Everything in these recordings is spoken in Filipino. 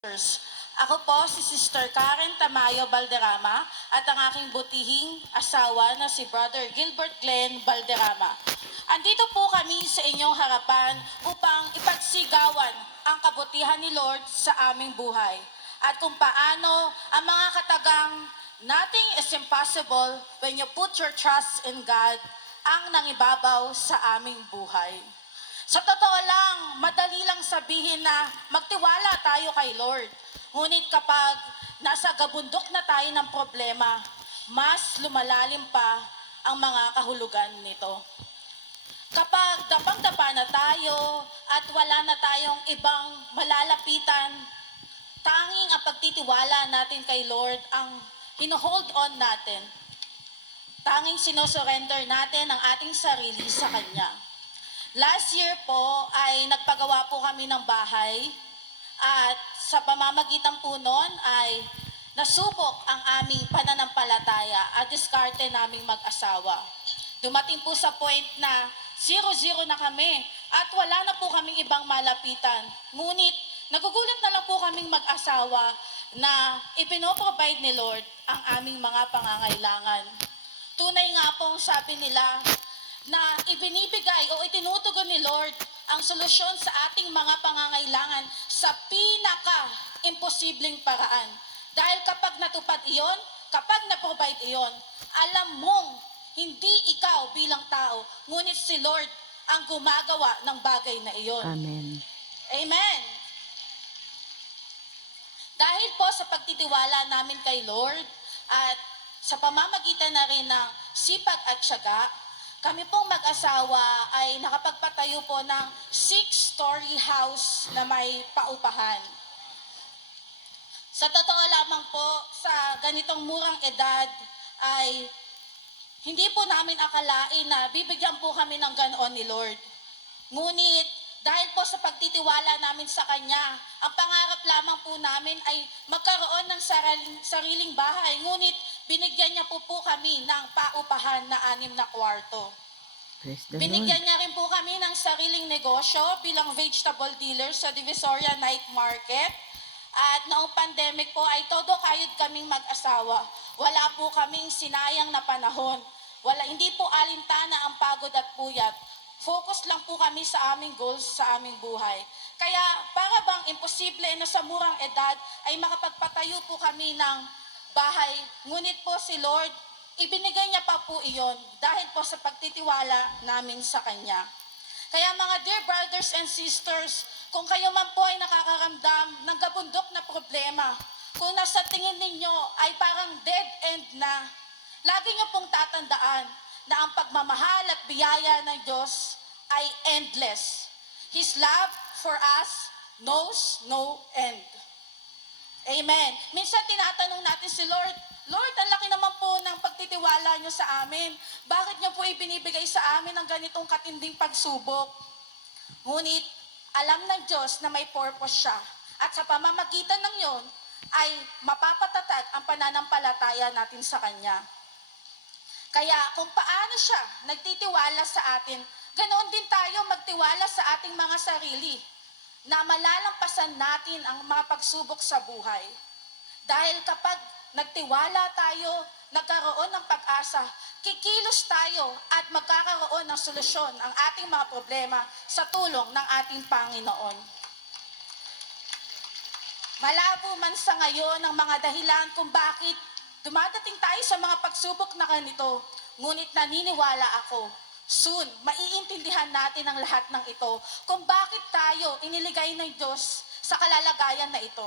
Ako po si Sister Karen Tamayo Balderrama at ang aking butihing asawa na si Brother Gilbert Glenn Balderrama. Andito po kami sa inyong harapan upang ipagsigawan ang kabutihan ni Lord sa aming buhay at kung paano ang mga katagang "Nothing is impossible when you put your trust in God" ang nangibabaw sa aming buhay. Sa totoo lang, madali lang sabihin na magtiwala tayo kay Lord. Ngunit kapag nasa gabundok na tayo ng problema, mas lumalalim pa ang mga kahulugan nito. Kapag dapang-dapa na tayo at wala na tayong ibang malalapitan, tanging ang pagtitiwala natin kay Lord ang hino-hold on natin. Tanging sinosurrender natin ang ating sarili sa Kanya. Last year po ay nagpagawa po kami ng bahay at sa pamamagitan po noon ay nasubok ang aming pananampalataya at diskarte naming mag-asawa. Dumating po sa point na 0-0 na kami at wala na po kaming ibang malapitan. Ngunit nagugulat na lang po kaming mag-asawa na ipinoprovide ni Lord ang aming mga pangangailangan. Tunay nga pong sabi nila na ibinibigay o itinutugon ni Lord ang solusyon sa ating mga pangangailangan sa pinaka-imposibleng paraan. Dahil kapag natupad iyon, kapag na-provide iyon, alam mong hindi ikaw bilang tao, ngunit si Lord ang gumagawa ng bagay na iyon. Amen. Amen. Dahil po sa pagtitiwala namin kay Lord at sa pamamagitan na rin ng sipag at tiyaga, kami pong mag-asawa ay nakapagpatayo po ng 6-story house na may paupahan. Sa totoo lamang po, sa ganitong murang edad ay hindi po namin akalain na bibigyan po kami ng ganoon ni Lord. Ngunit dahil po sa pagtitiwala namin sa Kanya, ang pangarap lamang po namin ay magkaroon ng sariling bahay. Ngunit binigyan niya po kami ng paupahan na 6 na kwarto. Binigyan niya rin po kami ng sariling negosyo bilang vegetable dealer sa Divisoria Night Market. At noong pandemic po ay todo kayod kaming mag-asawa. Wala po kaming sinayang na panahon. Hindi po alintana ang pagod at puyat. Focus lang po kami sa aming goals sa aming buhay. Kaya para bang imposible na sa murang edad ay makapagpatayo po kami ng bahay. Ngunit po si Lord, ibinigay niya pa po iyon dahil po sa pagtitiwala namin sa Kanya. Kaya mga dear brothers and sisters, kung kayo man po ay nakakaramdam ng gabundok na problema, kung nasa tingin ninyo ay parang dead end na, lagi niyo pong tatandaan na ang pagmamahal at biyaya ng Diyos ay endless. His love for us knows no end. Amen. Minsan tinatanong natin si Lord, Lord, ang laki naman po ng pagtitiwala niyo sa amin. Bakit niyo po ibinibigay sa amin ang ganitong katinding pagsubok? Ngunit alam ng Diyos na may purpose siya. At sa pamamagitan ng yon ay mapapatatag ang pananampalataya natin sa Kanya. Kaya kung paano siya nagtitiwala sa atin, ganoon din tayo magtiwala sa ating mga sarili na malalampasan natin ang mga pagsubok sa buhay. Dahil kapag nagtiwala tayo, nagkaroon ng pag-asa, kikilos tayo at magkakaroon ng solusyon ang ating mga problema sa tulong ng ating Panginoon. Malabo man sa ngayon ang mga dahilan kung bakit dumadating tayo sa mga pagsubok na ganito, ngunit naniniwala ako, soon, maiintindihan natin ang lahat ng ito kung bakit tayo iniligay ng Diyos sa kalalagayan na ito.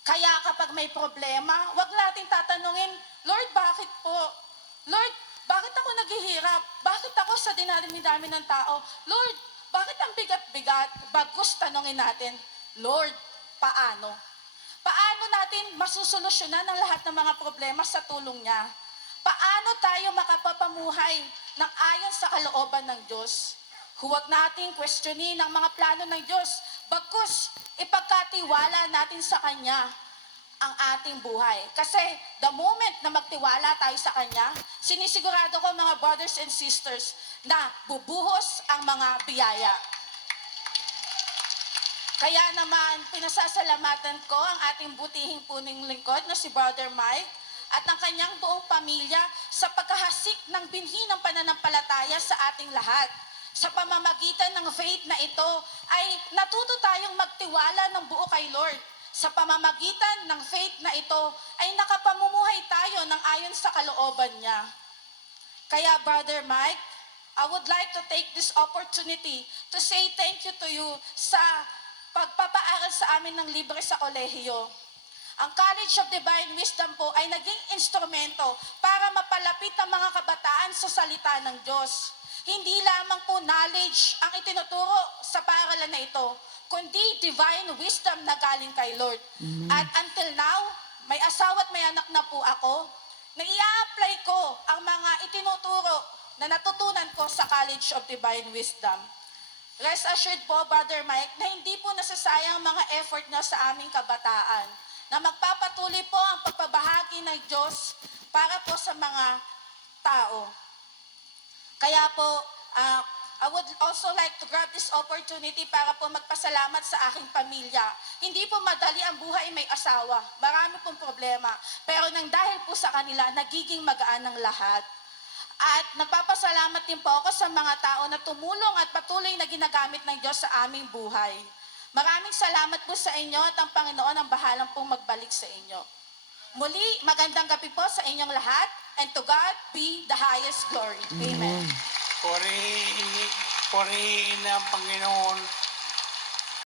Kaya kapag may problema, wag natin tatanungin, Lord, bakit po? Lord, bakit ako naghihirap? Bakit ako sa dinami-dami ng tao? Lord, bakit ang bigat-bigat? Bagus tanungin natin, Lord, paano? Paano natin masusolusyonan ang lahat ng mga problema sa tulong niya? Paano tayo makapapamuhay ng ayon sa kalooban ng Diyos? Huwag nating questionin ang mga plano ng Diyos. Bagkus, ipagkatiwala natin sa Kanya ang ating buhay. Kasi the moment na magtiwala tayo sa Kanya, sinisigurado ko mga brothers and sisters na bubuhos ang mga biyaya. Kaya naman, pinasasalamatan ko ang ating butihing puning lingkod na si Brother Mike at ang kanyang buong pamilya sa pagkahasik ng binhi ng pananampalataya sa ating lahat. Sa pamamagitan ng faith na ito ay natuto tayong magtiwala ng buo kay Lord. Sa pamamagitan ng faith na ito ay nakapamumuhay tayo ng ayon sa kalooban niya. Kaya Brother Mike, I would like to take this opportunity to say thank you to you sa pagpapaaral sa amin ng libre sa kolehiyo. Ang College of Divine Wisdom po ay naging instrumento para mapalapit ang mga kabataan sa salita ng Diyos. Hindi lamang po knowledge ang itinuturo sa paaralan na ito, kundi divine wisdom na galing kay Lord. At until now, may asawa at may anak na po ako, na i-apply ko ang mga itinuturo na natutunan ko sa College of Divine Wisdom. Rest assured po, Brother Mike, na hindi po nasasayang ang mga effort niya sa aming kabataan, na magpapatuloy po ang pagpabahagi ng Diyos para po sa mga tao. Kaya po, I would also like to grab this opportunity para po magpasalamat sa aking pamilya. Hindi po madali ang buhay may asawa. Marami pong problema. Pero nang dahil po sa kanila, nagiging magaan ang lahat. At nagpapasalamat din po ako sa mga tao na tumulong at patuloy na ginagamit ng Diyos sa aming buhay. Maraming salamat po sa inyo at ang Panginoon ang bahalang pong magbalik sa inyo. Muli, magandang gabi po sa inyong lahat, and to God be the highest glory. Amen. Purihin ang Panginoon